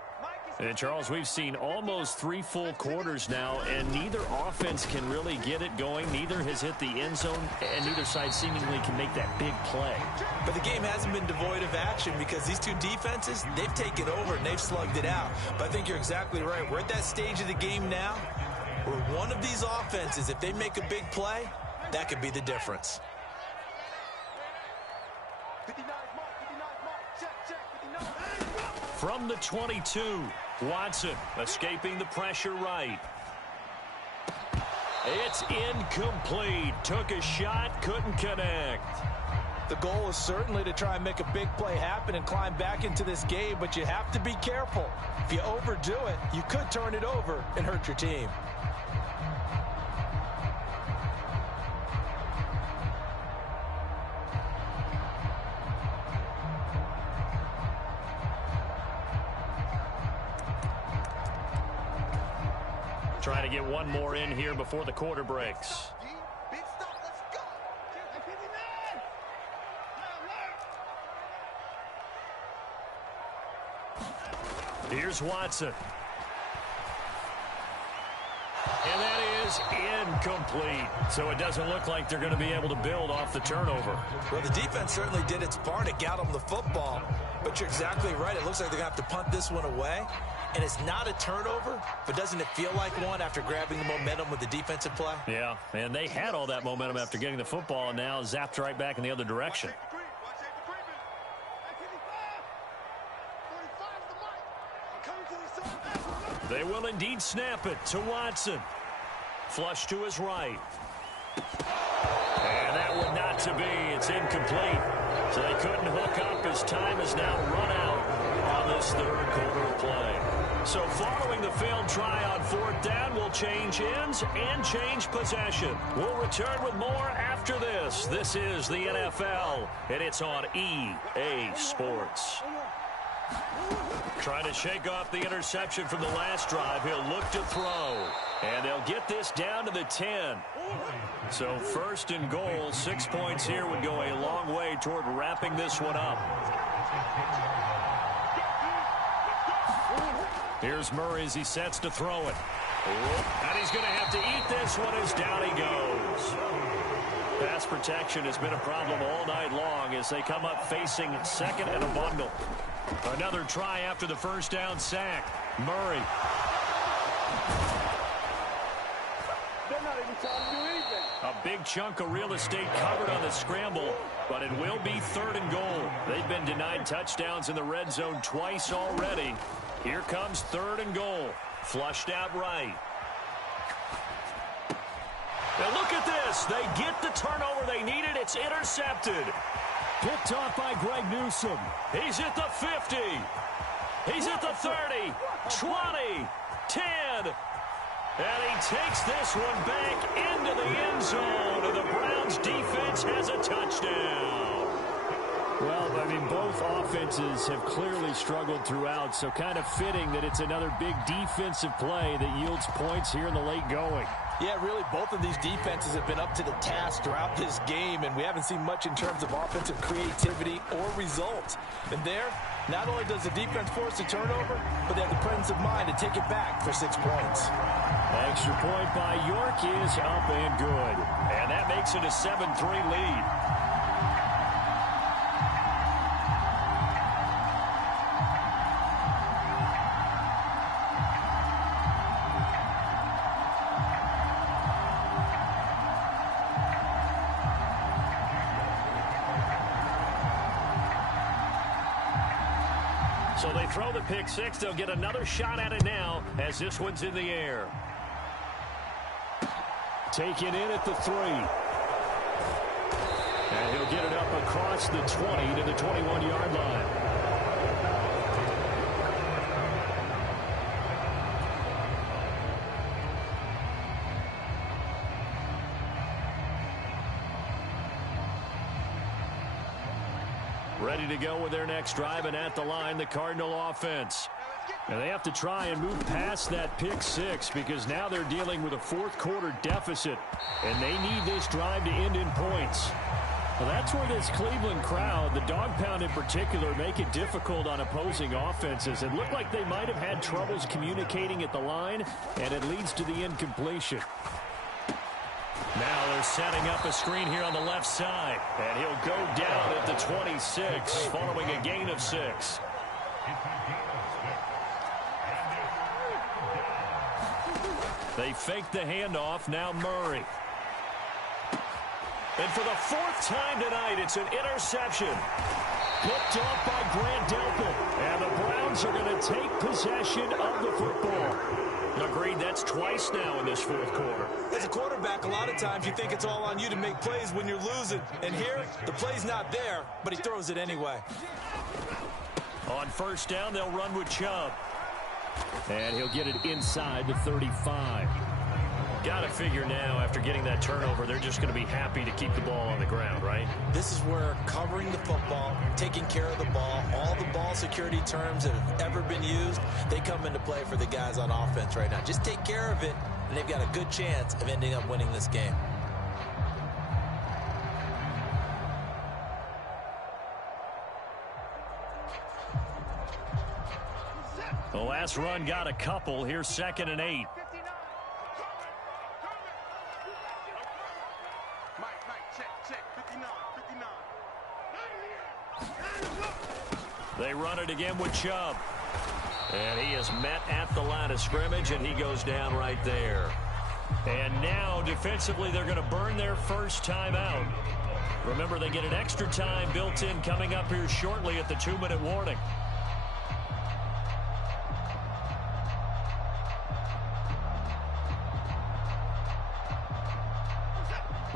And, Charles, we've seen almost 3 full quarters now, and neither offense can really get it going. Neither has hit the end zone, and neither side seemingly can make that big play. But the game hasn't been devoid of action, because these 2 defenses, they've taken over and they've slugged it out. But I think you're exactly right. We're at that stage of the game now where one of these offenses, if they make a big play, that could be the difference. 59 mark, 59 mark, check, 59. From the 22, Watson escaping the pressure right. It's incomplete. Took a shot, couldn't connect. The goal is certainly to try and make a big play happen and climb back into this game, but you have to be careful. If you overdo it, you could turn it over and hurt your team. Try to get one more in here before the quarter breaks. Big stop, let's go. Here's Watson. And that is incomplete. So it doesn't look like they're going to be able to build off the turnover. Well, the defense certainly did its part to get them the football. But you're exactly right. It looks like they're going to have to punt this one away. And it's not a turnover, but doesn't it feel like one after grabbing the momentum with the defensive play? Yeah, and they had all that momentum after getting the football, and now zapped right back in the other direction. They will indeed snap it to Watson. Flush to his right. And that one not to be. It's incomplete. So they couldn't hook up as time is now run out on this 3rd quarter of play. So following the failed try on 4th down, we'll change ends and change possession. We'll return with more after after this. This is the NFL, and it's on EA Sports. Trying to shake off the interception from the last drive. He'll look to throw, and they'll get this down to the 10. So first and goal, 6 points here would go a long way toward wrapping this one up. Here's Murray as he sets to throw it. And he's going to have to eat this one as down he goes. Pass protection has been a problem all night long as they come up facing second and a bundle. Another try after the first down sack. Murray. They're not even trying to do anything. A big chunk of real estate covered on the scramble, but it will be third and goal. They've been denied touchdowns in the red zone twice already. Here comes third and goal. Flushed out right. Now look at this. They get the turnover they needed. It's intercepted. Picked off by Greg Newsome. He's at the 50. He's at the 30, 20, 10. And he takes this one back into the end zone. And the Browns defense has a touchdown. Well, I mean, both offenses have clearly struggled throughout, so kind of fitting that it's another big defensive play that yields points here in the late going. Yeah, really, both of these defenses have been up to the task throughout this game, and we haven't seen much in terms of offensive creativity or results. And there, not only does the defense force a turnover, but they have the presence of mind to take it back for 6 points. Extra point by York is up and good. And that makes it a 7-3 lead. So they throw the pick six. They'll get another shot at it now as this one's in the air. Taken in at the 3. And he'll get it up across the 20 to the 21-yard line. Ready to go with their next drive, and at the line, the Cardinal offense. And they have to try and move past that pick six because now they're dealing with a fourth-quarter deficit, and they need this drive to end in points. Well, that's where this Cleveland crowd, the dog pound in particular, make it difficult on opposing offenses. It looked like they might have had troubles communicating at the line, and it leads to the incompletion. Now they're setting up a screen here on the left side, and he'll go down at the 26 following a gain of 6. They fake the handoff. Now Murray. And for the fourth time tonight, it's an interception. Picked off by Grant Delpit. And the Browns are going to take possession of the football. Agreed, that's twice now in this fourth quarter. As a quarterback, a lot of times you think it's all on you to make plays when you're losing. And here, the play's not there, but he throws it anyway. On first down, they'll run with Chubb. And he'll get it inside the 35. Got to figure now, after getting that turnover, they're just going to be happy to keep the ball on the ground, right? This is where covering the football, taking care of the ball, all the ball security terms that have ever been used, they come into play for the guys on offense right now. Just take care of it, and they've got a good chance of ending up winning this game. The last run got a couple. Here's 2nd and 8. They run it again with Chubb. And he is met at the line of scrimmage, and he goes down right there. And now, defensively, they're going to burn their first timeout. Remember, they get an extra time built in coming up here shortly at the 2-minute warning.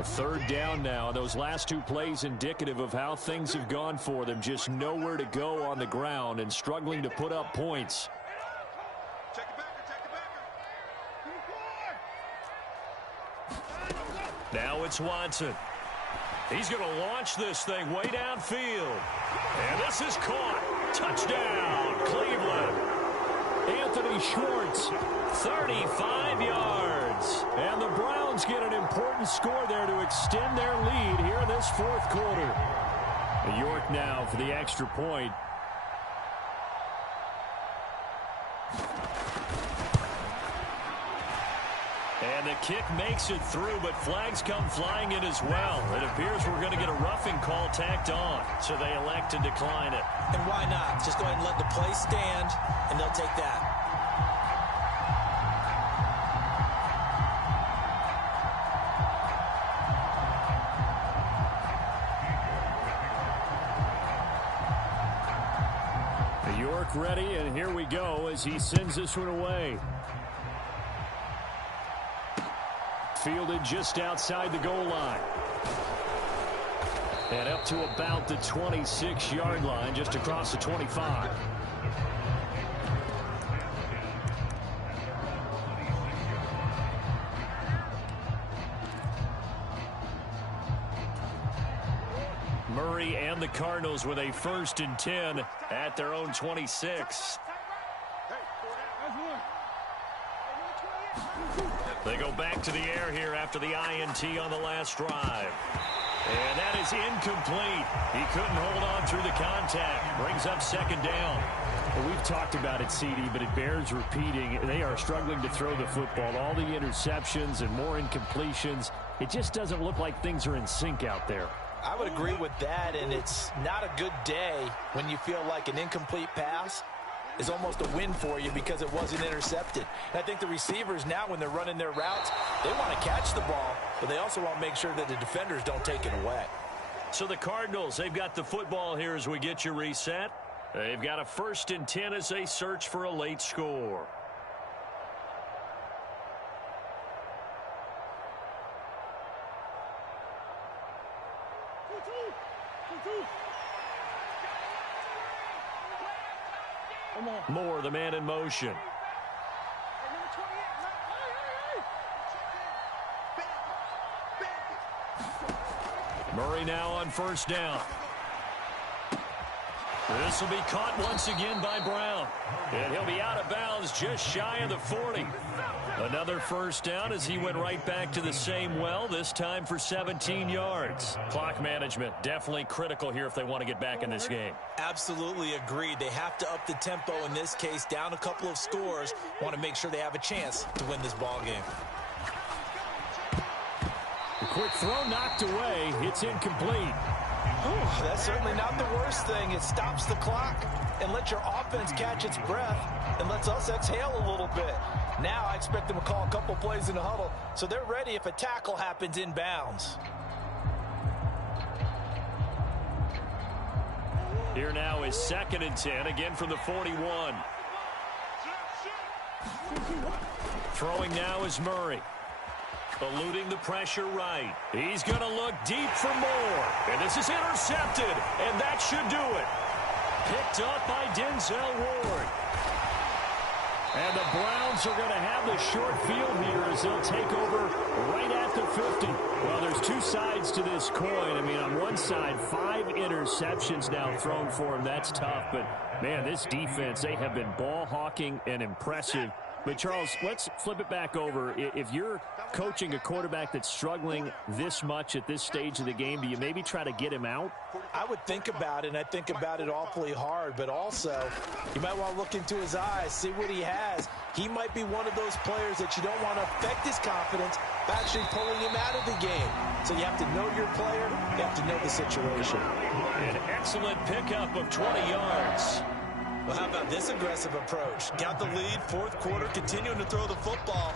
Third down now. Those last two plays indicative of how things have gone for them. Just nowhere to go on the ground and struggling to put up points. Now it's Watson. He's going to launch this thing way downfield. And this is caught. Touchdown, Cleveland. Anthony Schwartz, 35 yards. And the Browns get an important score there to extend their lead here in this fourth quarter. York now for the extra point. And the kick makes it through, but flags come flying in as well. It appears we're going to get a roughing call tacked on, so they elect to decline it. And why not? Just go ahead and let the play stand, and they'll take that. York ready, and here we go as he sends this one away. Fielded just outside the goal line. And up to about the 26-yard line, just across the 25. Murray and the Cardinals with a 1st and 10 at their own 26. They go back to the air here after the INT on the last drive. And that is incomplete. He couldn't hold on through the contact. Brings up 2nd down. Well, we've talked about it, CD, but it bears repeating. They are struggling to throw the football. All the interceptions and more incompletions. It just doesn't look like things are in sync out there. I would agree with that, and it's not a good day when you feel like an incomplete pass is almost a win for you because it wasn't intercepted. And I think the receivers now, when they're running their routes, they want to catch the ball, but they also want to make sure that the defenders don't take it away. So the Cardinals, they've got the football here as we get you reset. They've got a 1st and 10 as they search for a late score. Moore, the man in motion. Murray now on 1st down. This will be caught once again by Brown. And he'll be out of bounds just shy of the 40. Another 1st down as he went right back to the same well, this time for 17 yards. Clock management definitely critical here if they want to get back in this game. Absolutely agreed. They have to up the tempo in this case, down a couple of scores. Want to make sure they have a chance to win this ball game. The quick throw knocked away. It's incomplete. That's certainly not the worst thing. It stops the clock and lets your offense catch its breath and lets us exhale a little bit. Now I expect them to call a couple plays in the huddle so they're ready if a tackle happens in bounds. Here now is 2nd and 10, again from the 41. Throwing now is Murray. Eluding the pressure right. He's going to look deep for more. And this is intercepted. And that should do it. Picked up by Denzel Ward. And the Browns are going to have the short field here as they'll take over right at the 50. Well, there's two sides to this coin. I mean, on one side, 5 interceptions now thrown for him. That's tough. But, man, this defense, they have been ball hawking and impressive. But, Charles, let's flip it back over. If you're coaching a quarterback that's struggling this much at this stage of the game, do you maybe try to get him out? I would think about it, and I think about it awfully hard. But also, you might want to look into his eyes, see what he has. He might be one of those players that you don't want to affect his confidence by actually pulling him out of the game. So you have to know your player. You have to know the situation. An excellent pickup of 20 yards. Well, how about this aggressive approach? Got the lead, 4th quarter, continuing to throw the football.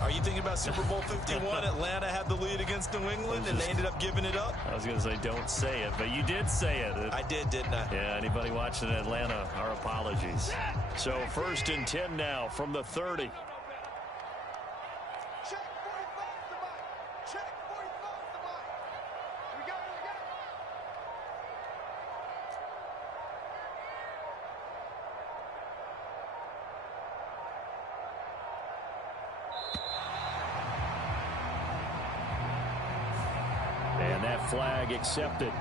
Are you thinking about Super Bowl 51? Atlanta had the lead against New England, and they ended up giving it up? I was going to say, don't say it, but you did say it. I did, didn't I? Yeah, anybody watching Atlanta, our apologies. So 1st and 10 now from the 30. Check 45 the mic. Check 45 the mic. We got it, we got it. flag accepted.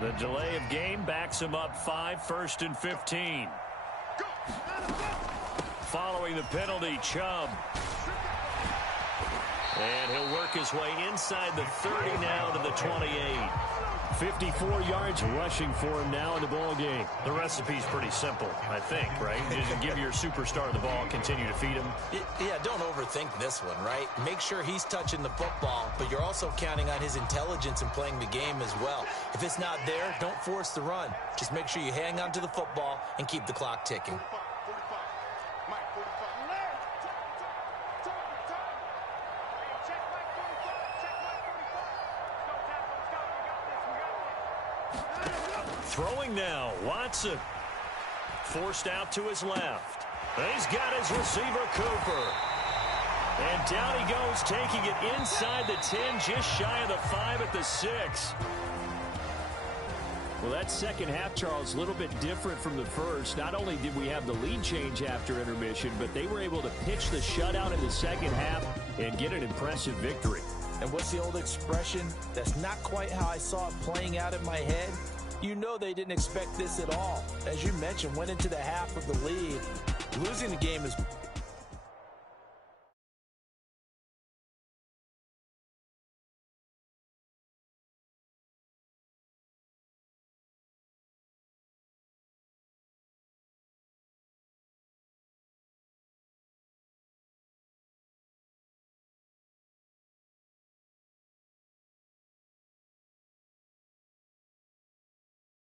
The delay of game backs him up 5, 1st and 15. Following the penalty, Chubb. And he'll work his way inside the 30 now to the 28. 54 yards rushing for him now in the ball game. The recipe's pretty simple, I think, right? Just give your superstar the ball, continue to feed him. Yeah, don't overthink this one, right? Make sure he's touching the football, but you're also counting on his intelligence in playing the game as well. If it's not there, don't force the run. Just make sure you hang on to the football and keep the clock ticking. Throwing now, Watson. Forced out to his left. He's got his receiver, Cooper. And down he goes, taking it inside the 10, just shy of the 5 at the 6. Well, that second half, Charles, a little bit different from the first. Not only did we have the lead change after intermission, but they were able to pitch the shutout in the second half and get an impressive victory. And what's the old expression? That's not quite how I saw it playing out in my head. You know they didn't expect this at all. As you mentioned, went into the half of the lead. Losing the game is